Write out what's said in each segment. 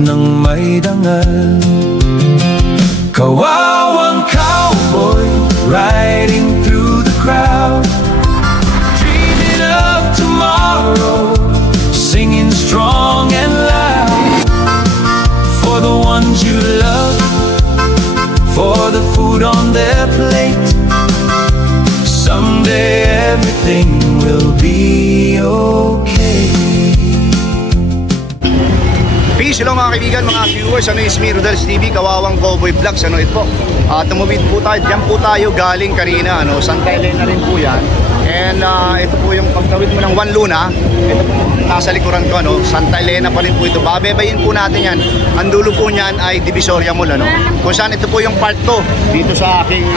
ng may dangal. Kawawang cowboy riding through the crowd, dreaming of tomorrow, singing strong and loud. For the ones you love, for the food on their plate, someday everything will be okay. Peace, hello mga kaibigan, mga viewers. Ano is me, Rodels TV, Kawawang Cowboy Vlogs. Ano ito po? Tumawid po tayo, diyan po tayo galing kanina, Santa Elena rin po yan. And ito po yung pagtawid mo ng Juan Luna. Ito po nasa likuran ko, Santa Elena pa rin po ito. Babebayin po natin yan. Ang dulo po niyan ay Divisoria Mall, kung saan ito po yung part 2 dito sa aking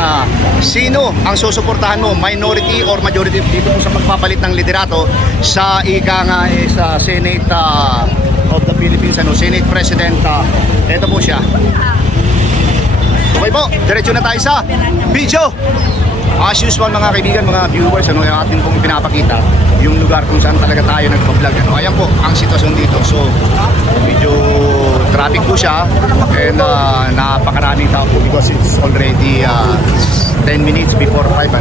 sino ang susuportahan mo, minority or majority, dito po sa magpapalit ng liderato sa ika nga sa Senate of the Philippines, Senate President. Ito po siya. Okay po, diretso na tayo sa video. As usual mga kaibigan, mga viewers, yung atin pong pinapakita yung lugar kung saan talaga tayo nagpa-vlog. Ayan po ang sitwasyon dito. So medyo traffic po siya, and napakaraming tao po because it's already 10 minutes before 5.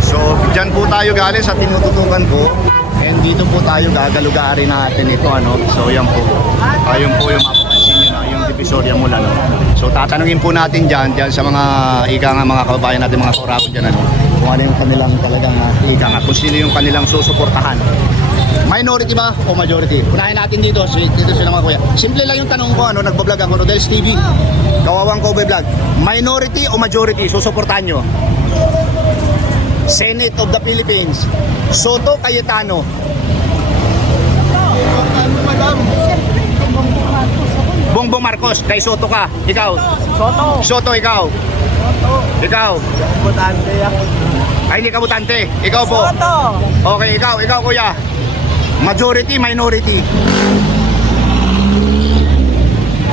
So dyan po tayo galing sa tinututukan po, and dito po tayo gagalugarin natin ito. So yan po, ayun po yung mapapansin nyo na yung Divisoria Mall. So tatanungin po natin dyan sa mga ika nga mga kababayan natin, mga korapon dyan, kung ano yung kanilang talagang ika nga, kung sino yung kanilang susuportahan. Minority ba o majority? Unahin natin dito sila mga kuya. Simple lang yung tanong ko, nagbablog ako, Rodels TV, Kawawang Cowboy Vlog. Minority o majority susuportahan nyo? Senate of the Philippines, Soto, Cayetano. Bongbong Marcos, kay Soto ka. Ikaw? Soto. Soto, ikaw? Soto. Ikaw? Butante ako. Ay, hindi ka butante. Ikaw po? Soto. Okay, ikaw kuya. Majority, minority?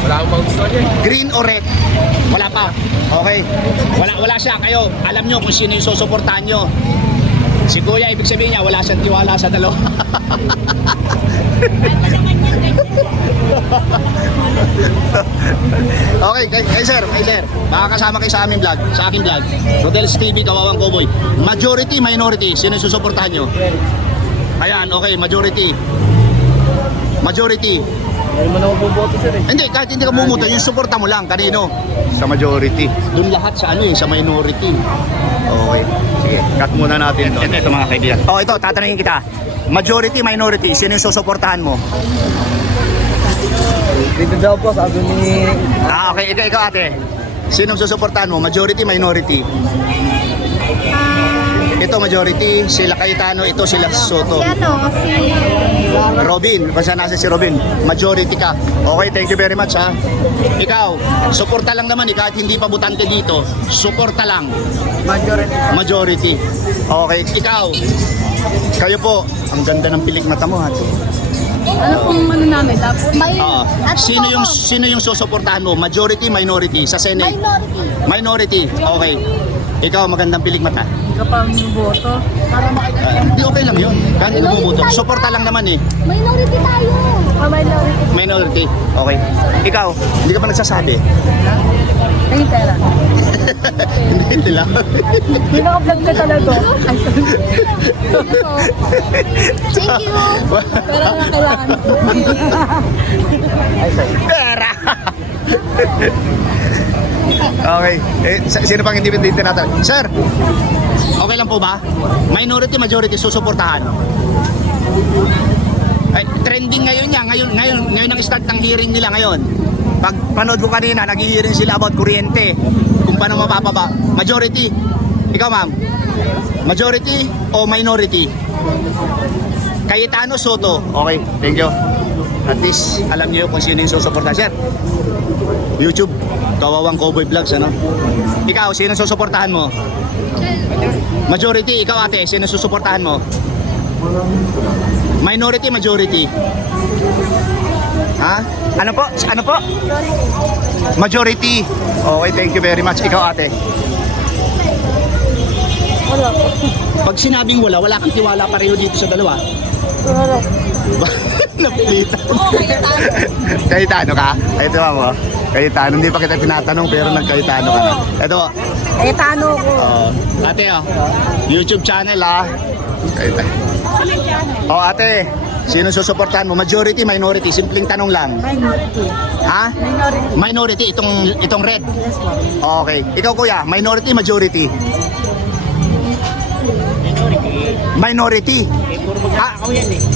Wala akong magusto niya. Green or red? Wala pa. Okay. Wala siya. Kayo, alam nyo kung sino yung susuportahan nyo. Si kuya, ibig sabihin niya, wala siyang tiwala sa dalawa. Okay, kay sir, baka kasama kayo sa aming vlog, sa aking vlog, Rodels TV, Kawawang Cowboy. Majority, minority, sino yung susuportahan nyo? Ayan, okay, majority. Hindi mo na ako buboto sir eh. Hindi, kahit hindi ka bumuto, yung suporta mo lang, kanino? Sa majority. Doon lahat sa sa minority. Okay. Sige, cut muna natin ito. Ito mga kaibigan. Oh, ito, tatanungin kita. Majority, minority, sino yung susuportahan mo? Dito daw po, sabi ni... Okay, ikaw ate. Sino yung susuportahan mo? Majority, minority? Ito majority, sila Cayetano, ito sila Soto. Si Robin, kung saan nasa si Robin, majority ka. Okay, thank you very much ha. Ikaw, suporta lang naman kahit hindi pa butante dito. Suporta lang. Majority. Okay, ikaw. Kayo po, ang ganda ng pilik mata mo ha. ano pong namin? Sino yung susuportahan mo? Majority, minority sa Senate? Minority. Okay. Ikaw, magandang pilik mata. Hindi ka pa boto. Para makikita. Hindi, okay lang yun. Kahit hindi bumubuto. Suporta lang naman Minority tayo. Minority. Minority. Okay. Ikaw, hindi ka pa nagsasabi. Ay, pera. Hindi lang. Pinaka-vlog ka talaga. Ay, thank you. Pera na kailangan. Pera! Okay. Sino pang hindi natin? Sir, okay lang po ba? Minority, majority, susuportahan? Ay, trending ngayon niya. Ngayon ang start ng hearing nila ngayon. Pag panood ko kanina, nag-hearing sila about kuryente. Kung paano mapapaba. Majority. Ikaw ma'am, majority o minority? Cayetano, Soto. Okay, thank you. At least, alam niyo kung sino yung susuportahan. Sir, YouTube, Kawawang Cowboy Vlogs, Ikaw, sino susuportahan mo? Majority, ikaw ate, sino susuportahan mo? Minority, majority? Ha? Ano po? Majority. Okay, thank you very much. Ikaw ate. Wala po. Pag sinabing wala kang tiwala pareho dito sa dalawa. Wala. Napilitan. Oo, Cayetano. Cayetano ka? Ito mo. Cayetano. Hindi pa kita tinatanong pero nag-Cayetano ka na. Ito. Cayetano ko. Ate, YouTube channel Cayetano. Ate. Sino susuportahan mo? Majority, minority? Simpleng tanong lang. Minority. Ha? Minority. Itong red? Okay. Ikaw kuya, minority, majority? Minority.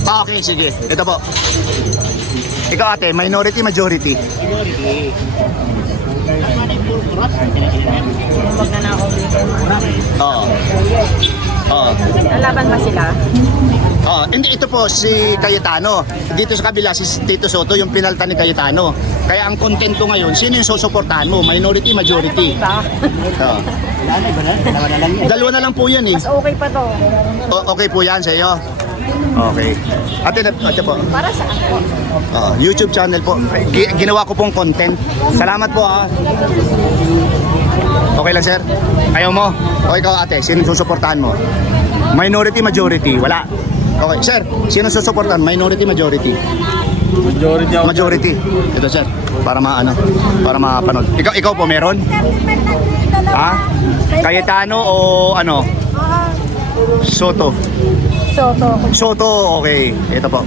Okay, sige. Ito po. Ikaw ate, minority, majority? Oo. Oo. Lalaban ba sila? Hindi, ito po si Cayetano. Dito sa kabila si Tito Soto yung pinalta ni Cayetano. Kaya ang content ko ngayon, sino yung susuportahan mo? Minority, majority? Iba? Oo. Dalawa na lang po yan eh. Mas okay pa to. Okay po yan sa iyo? Okay. Ate, ate po. Para saan po? YouTube channel po. Ginawa ko pong content. Salamat po Okay lang sir? Ayaw mo? O ikaw ate, sino susuportahan mo? Minority, majority? Wala. Okay, sir, sino susuportahan? Minority, majority? Majority ako. Majority. Ito sir, para para mapanood. Ikaw po meron? Ha? Cayetano o ano? Soto. Soto. Soto, okay. Ito po.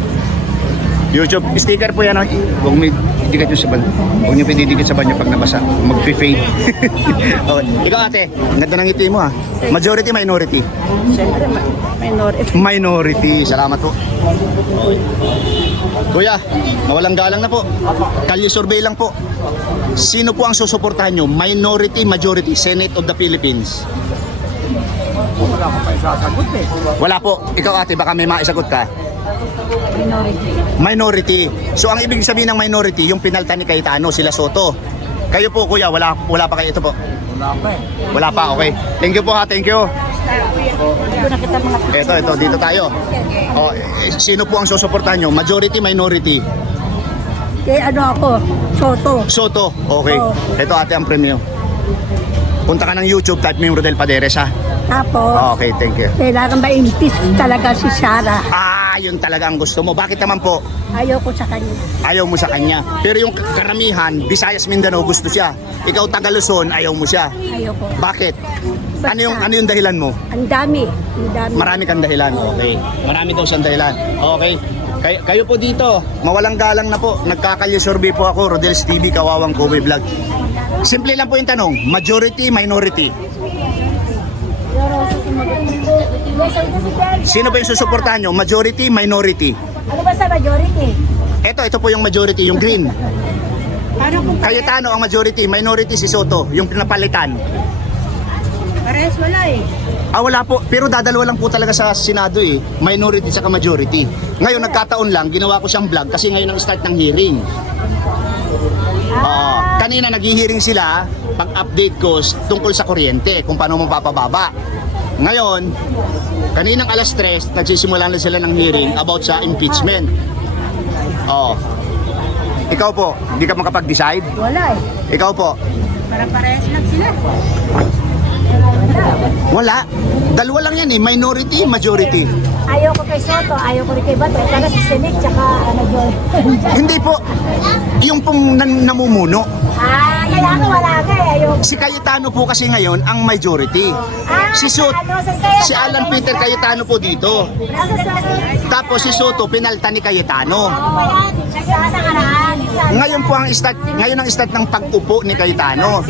YouTube, sticker po yan. Huwag may dikit nyo sa banyo. Huwag nyo pinidikit sa banyo pag nabasa. Mag-fade. Okay. Ikaw ate, ang ganda ng ngiti mo Majority, minority? Siyempre, minority. Minority. Salamat po. Kuya, mawalang galang na po. Kalye survey lang po. Sino po ang susuportahan nyo? Minority, majority? Senate of the Philippines? Wala ko pa isasagot Wala po. Ikaw ate, baka may maisagot ka. Minority. Minority. So ang ibig sabihin ng minority, yung pinalta ni Cayetano, sila Soto. Kayo po kuya, wala pa kayo. Ito po. Wala pa Wala pa, okay. Thank you po thank you. Ito na kita mga Ito, dito tayo. Sino po ang susuportahan nyo? Majority, minority? ano ako? Soto. Soto, okay. Oo. Ito ate ang premyo. Punta ka ng YouTube, type mo yung Rodel Paderes Tapos, Okay, thank you. kailangan ma-impis talaga si Sarah. Yun talaga ang gusto mo. Bakit naman po? Ayoko sa kanya. Ayaw mo sa kanya. Pero yung karamihan, Visayas, Mindanao, gusto siya. Ikaw taga Luzon, ayaw mo siya. Ayoko. Bakit? Basta. Ano yung dahilan mo? Ang dami. Ang dami. Marami kang dahilan. Okay. Marami daw siyang dahilan. Okay. Kayo po dito, mawalang galang na po. Nagkakalye survey po ako, Rodel's TV, Kawawang Cowboy Vlog. Simple lang po yung tanong, majority, minority? Sino ba yung susuportahan nyo? Majority, minority? Ano ba sa majority? Ito po yung majority, yung green. Paano kung Cayetano ang majority, minority si Soto, yung pinapalitan. pares wala Wala po. Pero dadalawa lang po talaga sa Senado Minority sa majority. Ngayon, nagkataon lang, ginawa ko siyang vlog kasi ngayon ang start ng hearing. Kanina nag-hearing sila, pag-update ko tungkol sa kuryente, kung paano mapapababa. Ngayon, kaninang alas 3, nagsisimula na sila ng hearing about sa impeachment. Ikaw po, hindi ka makapag-decide? Wala Ikaw po? Parang parehas lang sila. Wala. Dalawa lang yan minority, majority. Ayaw ko kay Soto, ayaw ko rin kay Bato. Kaya si Senate, tsaka Hindi po. Yung pong namumuno. kaya nga wala ka ayaw. Si Cayetano po kasi ngayon ang majority. Si Alan Peter Cayetano po dito. Tapos si Soto pinalta ni Cayetano. Ngayon po ang start ng pag-upo ni Cayetano.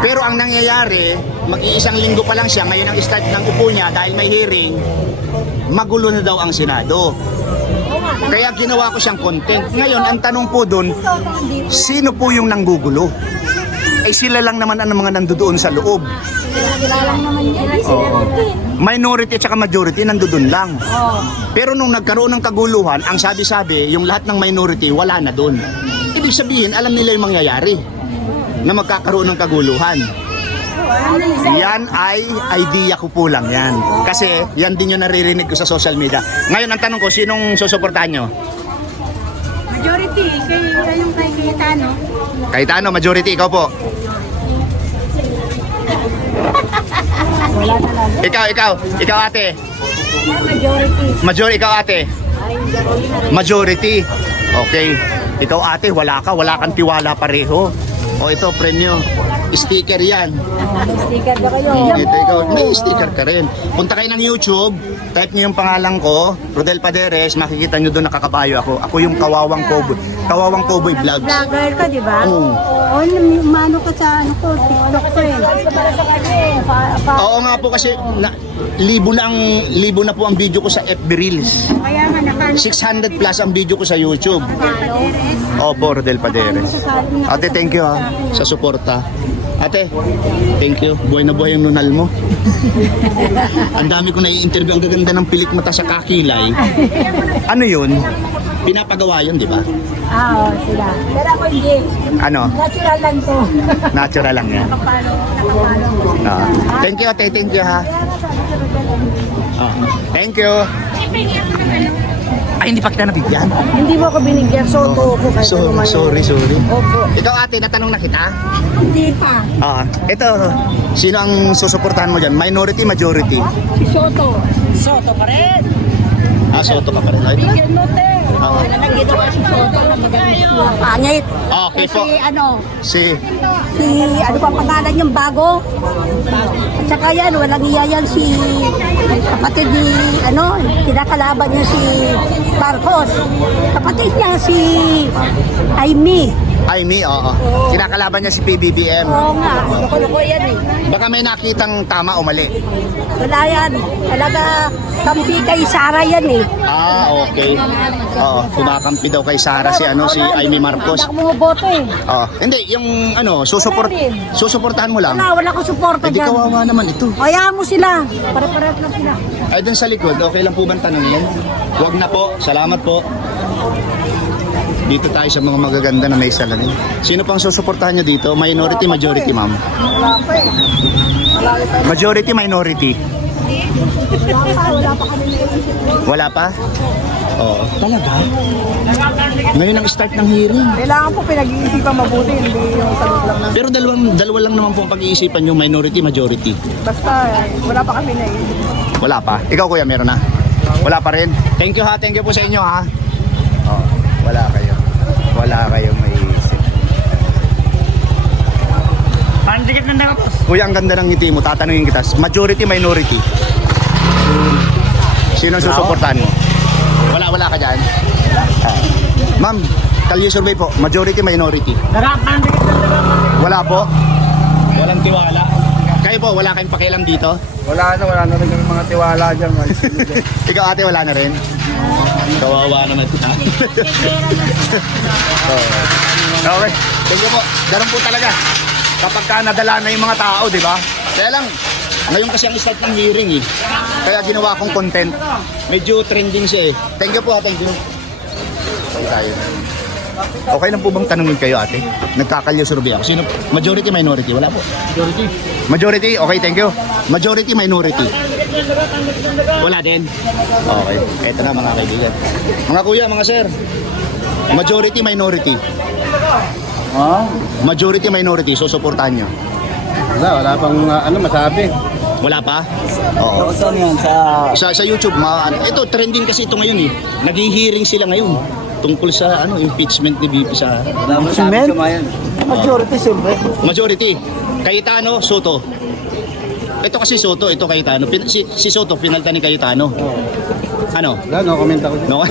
Pero ang nangyayari, mag-iisang linggo pa lang siya, ngayon ang start ng upo niya dahil may hearing, magulo na daw ang Senado. Kaya ginawa ko siyang content. Ngayon, ang tanong po doon, sino po yung nanggugulo? Sila lang naman ang mga nandoon sa loob. Sila lang naman yan. Minority at saka majority nandoon lang. Pero nung nagkaroon ng kaguluhan, ang sabi-sabi, yung lahat ng minority, wala na doon. Ibig sabihin, alam nila yung mangyayari na magkakaroon ng kaguluhan. Yan ay idea ko po lang yan. Kasi yan din yung naririnig ko sa social media. Ngayon, ang tanong ko, sinong susuportahan nyo? Majority, yung kay Cayetano. Cayetano, majority, ikaw po. Wala talaga. Ikaw ate. Majority. Majority, ikaw ate. Majority. Okay. Ikaw ate, wala kang tiwala pareho. O ito, premyo. Sticker yan. Sticker ba kayo? Ito ikaw, may sticker ka rin. Punta kayo ng YouTube, type niyo yung pangalan ko, Rodel Paderes, makikita niyo doon nakakabayo ako. Ako yung Kawawang Cowboy Vlogs. Vlogger ka, di ba? Oo. Oo, mano ka sa ano ko, TikTok ko eh. Oo nga po kasi libo na po ang video ko sa FB Reels. Kaya nga, 600 plus ang video ko sa YouTube. Opo, Rodel Paderes. Ate, thank you ha, sa suporta. Ate, thank you. Buhay na buhay yung nunal mo. Ang dami ko nai-interview. Ang gaganda ng pilik mata sa kakilay. Ano yun? Pinapagawa yun, di ba? Oo, sila. Pero ako hindi. Ano? Natural lang to. Natural lang yan. Nakapalo. Ah. Thank you, ate. Thank you ha. Kaya nga sabi ko, Rodel, Ah. Thank you. Ay, hindi pa kita nabigyan. hindi mo ako binigyan, soto ko kahit ano man. Sorry. Opo. Ikaw ate, natanong na kita? Hindi pa. Ito, sino ang susuportahan mo dyan? Minority, majority? Si Soto. Soto pa rin. Soto ka pa rin. Ay, Bigyan mo, te. Oo. Wala nang ginawa si Soto na magaling. Pangit. Okay po. Si, Ano pa pangalan yung bago? At saka yan, walang iya yan si kapatid ni, kinakalaban niya si Marcos. Kapatid niya si Aimee. Aimee, oo. Kinakalaban niya si PBBM. Oo nga, loko-loko yan eh. Baka may nakitang tama o mali. Wala yan. Talaga, kampi kay Sara yan eh. Okay. Oo, kumakampi daw kay Sara si Aimee Marcos. Wala akong boto eh. Hindi, yung susuportahan mo lang. Wala ko suporta Eh di dyan. kawawa naman ito. Hayaan mo sila. Pare-pares lang sila. Ay, dun sa likod, okay lang po bang tanongin? Huwag na po. Salamat po. Dito tayo sa mga magaganda na may salamin. Sino pang susuportahan nyo dito? Minority, majority, ma'am? Wala pa eh. Majority, minority? Wala pa kami naisip. Wala pa? Oo. Talaga? Ngayon ang start ng hearing. Kailangan po pinag-iisipan mabuti, hindi yung sagot lang na. Pero dalawa lang naman po ang pag-iisipan nyo, minority, majority. Basta, wala pa kami naisip. Wala pa. Ikaw kuya, meron na? Wala pa rin? Thank you ha, thank you po sa inyo ha. Wala kayo. Wala kayong maiisip. Pandikit na nakapos. Kuya, ang ganda ng ngiti mo. Tatanungin kita. Majority, minority? Sino ang susuportahan mo? Wala ka dyan? Ma'am, kalye survey po. Majority, minority? Pandikit na nakapos. Wala po? Walang tiwala? Kayo po, wala kayong pakialam dito? Wala na rin yung mga tiwala dyan. Ikaw ate, wala na rin? Kawawa naman kita. Okay. Thank you po. Ganun po talaga. Kapag ka nadala na yung mga tao, di ba? Kaya lang, ngayon kasi ang start ng hearing eh. Kaya ginawa kong content. Medyo trending siya eh. Thank you po, thank you. Okay tayo. Okay lang po bang tanungin kayo ate? Nagkakalyo survey ako. Sino? Majority, minority? Wala po. Majority. Majority? Okay, thank you. Majority, minority? Wala din. Okay. Eto na mga kaibigan. Mga kuya, mga sir. Majority, minority? Majority, minority. So, supportahan nyo. Wala pang masabi. Wala pa? Oo. Saan yan? Sa YouTube, ito, trending kasi ito ngayon eh. Naghihiring sila ngayon. Tungkol sa impeachment ni VP sa Majority siyempre. majority. Cayetano, Soto. Ito kasi Soto, ito Cayetano. Si Soto, pinalta ni Cayetano. Ano? Wala, no comment ako dyan. No?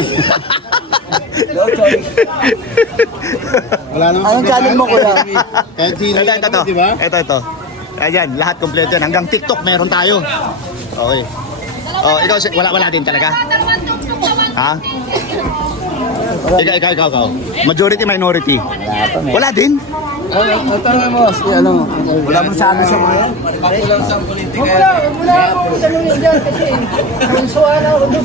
Wala naman. Anong channel mo kuya? Ito. Ito. Ayan, lahat kompleto yan. Hanggang TikTok meron tayo. Okay. Ikaw, wala din talaga? Ha? Ikaw. Majority, minority? Wala din? Tanong mo, wala mo sa amin sa mga yan. Kulang sa politika. Wala akong tanongin dyan kasi konsuan ako doon.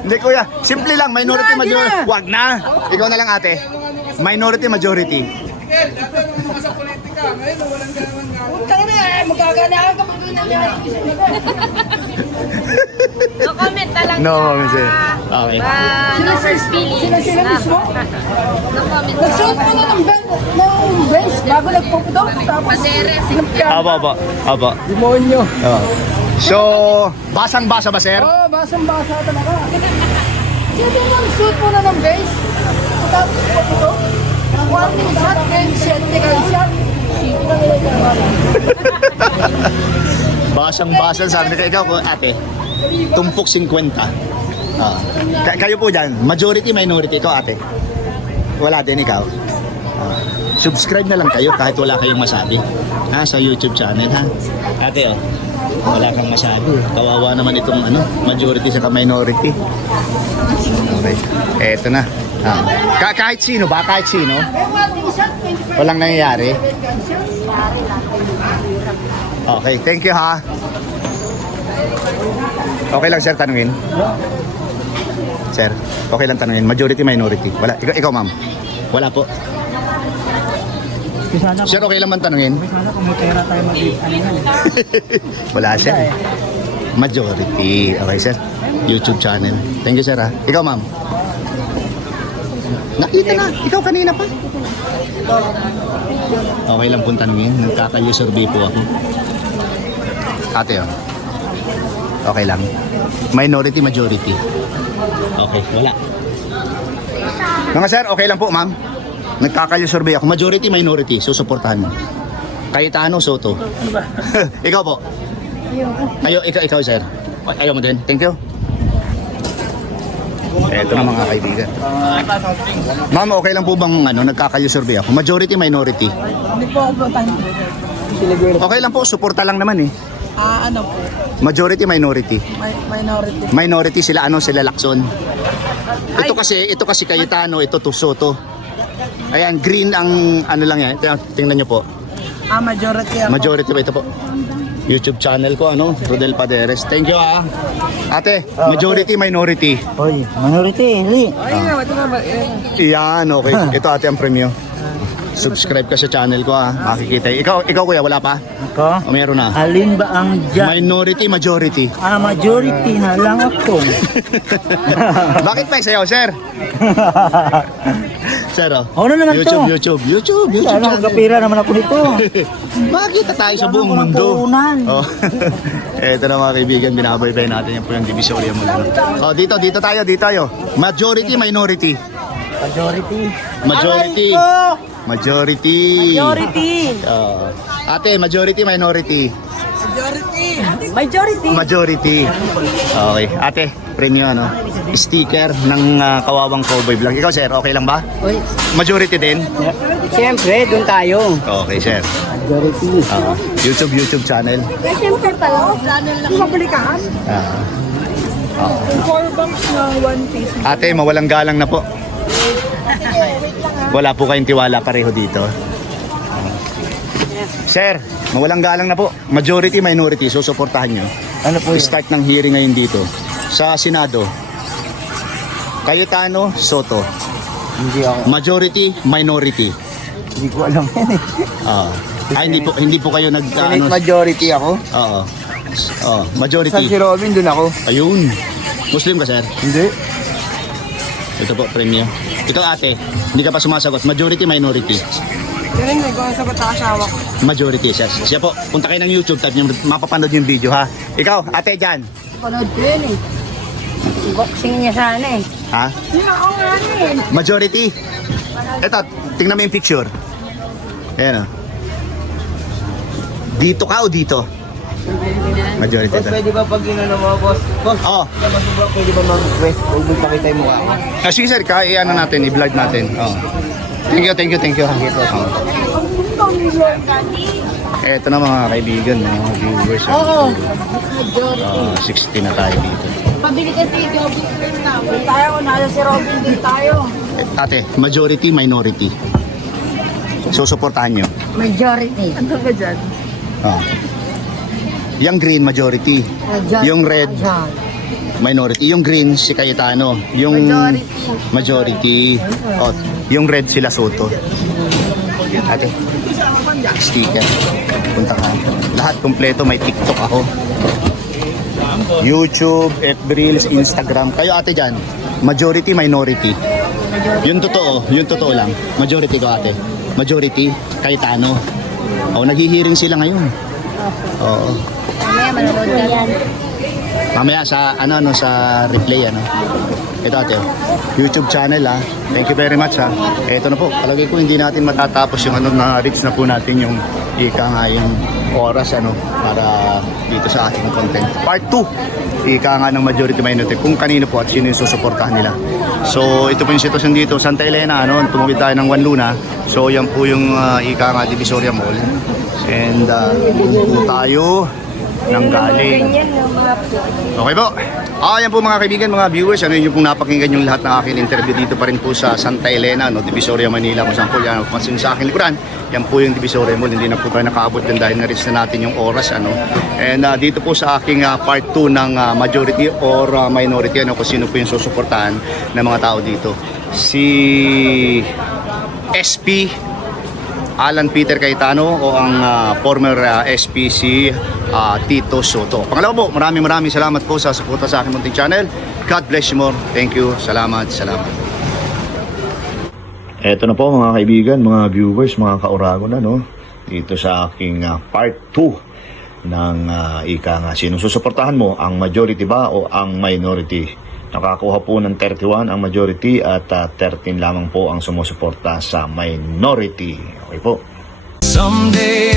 Hindi kuya, simple lang, minority, majority. Wag na. Ikaw na lang ate. Minority, majority. Sa politika, ngayon walang ganaman nga. Utang na eh, magkaganaan ka No comment na lang. No comment, eh. Okay. No first feelings. Sila mismo? No comment. Nagsuot ko na ng vest bago nagpupudo. Tapos, Aba. Demonyo. So, basang-basa ba sir? Oh, Basang-basa talaga. Siyempre mo, suit mo na ng base. Tapos po ito. One shot and technical shot. Basang-basa, sabi na ikaw, ate. Tumpok 50. Kayo po dyan, majority, minority. Ikaw, ate. Wala din ikaw. Subscribe na lang kayo kahit wala kayong masabi. Sa YouTube channel, ha? Ate, wala kang masabi. Kawawa naman itong majority sa minority. Okay. Eto na. Kahit sino ba? Kahit sino? Walang nangyayari. Okay, thank you, ha? Okay lang, sir, tanungin. Sir, okay lang tanungin. Majority, minority. Wala. Ikaw, ma'am. Wala po. Sir, okay lang man tanungin. Sana kung may pera tayo Wala siya. Majority. Okay, sir. YouTube channel. Thank you, sir, ha? Ikaw, ma'am. Nakita na. Ikaw kanina pa. Okay lang pong tanungin. Nagkakayo survey po ako. Ate, okay lang. Minority, majority. Okay, wala. Mga sir, okay lang po, ma'am. Nagkakayo survey ako. Majority, minority. Susuportahan mo. Cayetano, Soto. Ikaw po. Ikaw, sir. Ayaw mo din. Thank you. Eto na mga kaibigan. Ma'am, okay lang po bang nagkakayo survey ako? Majority, minority. Hindi po ako Okay lang po, suporta lang naman eh. ano po? Majority, minority. Minority. Minority sila sila Lacson. Ito kasi Cayetano, ito Soto. Ayan, green ang lang yan. Tingnan niyo po. Majority ako. Majority ba ito po? YouTube channel ko, Rodel Paderes. Thank you, ha. Ate, majority, minority. Oy, minority, hindi. Iyan, okay. Ito ate ang premyo. Subscribe ka sa channel ko, ha. Makikita. Ikaw kuya, wala pa? Ako? O meron na? Alin ba ang dyan? Minority, majority. Majority na lang ako. Bakit pa sayaw, sir? Sir, Ano naman YouTube Sana channel. kapira naman ako nito. Makita tayo sa buong Kailangan ko ng mundo. puhunan. Oh. Eto na mga kaibigan, binabaybay natin yan po yung Divisoria mo lang. Oh, dito tayo. Majority, minority. Majority. Majority. Majority. Majority. Ate, majority, minority. Majority. Majority. Okay. Ate, premium sticker ng Kawawang Cowboy Vlog. Ikaw, sir, okay lang ba? Uy, Majority din? siyempre, doon tayo. Okay, sir. Majority. YouTube channel. Siyempre pala, publikahan. Four banks na one piece. Ate, mawalang galang na po. Wala po kayong tiwala pareho dito. Sir, mawalang galang na po. Majority, minority, susuportahan nyo. Ano po yun? Start ng hearing ngayon dito. Sa Senado, Cayetano, Soto. Hindi ako. Majority, minority. Hindi ko alam yan eh. Hindi po kayo nag Majority ako. Oo. Sa Majority. si Robin, doon ako. Ayun. Muslim ka, sir? Hindi. Ito po, premium. Ito ate, hindi ka pa sumasagot. Majority, minority. Ganun eh, kung sagot ang asawa ko. Majority, siya po. Punta kayo ng YouTube, type nyo, mapapanood yung video, ha? Ikaw, ate, dyan. Panood ko yun eh. Boxing niya sana eh. Ha? Yun ako nga eh. Majority. Ito, tingnan mo yung picture. Ayan o. Dito ka o dito? Majority ito. Pwede ba pag ginano mo, boss? Boss, Oo. pwede ba mag-request? Huwag mo pakita yung mukha ko. Sige sir, i-ano natin, i-vlog natin. Oo. Thank you. Oo. Eto na mga kaibigan, mga viewers. Oo. 60 na tayo dito. Pabili ka si Robin first na. Doon tayo, nasa si Robin din tayo. Ate, majority, minority. Susuportahan nyo. Majority. Ano ba dyan? Oh. Yung green, majority. Yung red, minority. Yung green, si Cayetano. Yung majority. Oh, yung red, sila Soto. Ate, sticker. Punta ka. Lahat kompleto, may TikTok ako. YouTube, FB Reels, Instagram. Kayo ate dyan, majority, minority. Yung totoo lang. Majority ko ate. Majority, Cayetano. Oh, naghihiring sila ngayon. Oo. Mamaya manonood ka yan. Mamaya sa sa replay Ito ate, YouTube channel Thank you very much Ito na po, palagay ko hindi natin matatapos yung na reach na po natin yung yung oras para dito sa ating content. Part 2, ng majority minority kung kanino po at sino yung susuportahan nila. So ito po yung sitwasyon dito, Santa Elena, tumawid tayo ng Juan Luna. So yan po yung Divisoria Mall. And po tayo ng galing. Okay po. Yan po mga kaibigan, mga viewers, yun pong napakinggan yung lahat ng aking interview dito pa rin po sa Santa Elena, Divisoria, Manila, kung saan po yan. Pansin sa aking likuran, yan po yung Divisoria Mall. Hindi na po tayo nakaabot din dahil na-reach na natin yung oras. And dito po sa aking part 2 ng majority or minority, kung sino po yung susuportahan ng mga tao dito. Si SP Alan Peter Cayetano o ang former SPC Tito Soto. Pangalawa po, maraming salamat po sa suporta sa aking munting channel. God bless you more. Thank you. Salamat. Eto na po mga kaibigan, mga viewers, mga kauragon dito sa aking part 2 ng sino susuportahan mo, ang majority ba o ang minority? Nakakuha po ng 31 ang majority at 13 lamang po ang sumusuporta sa minority. Okay po. Someday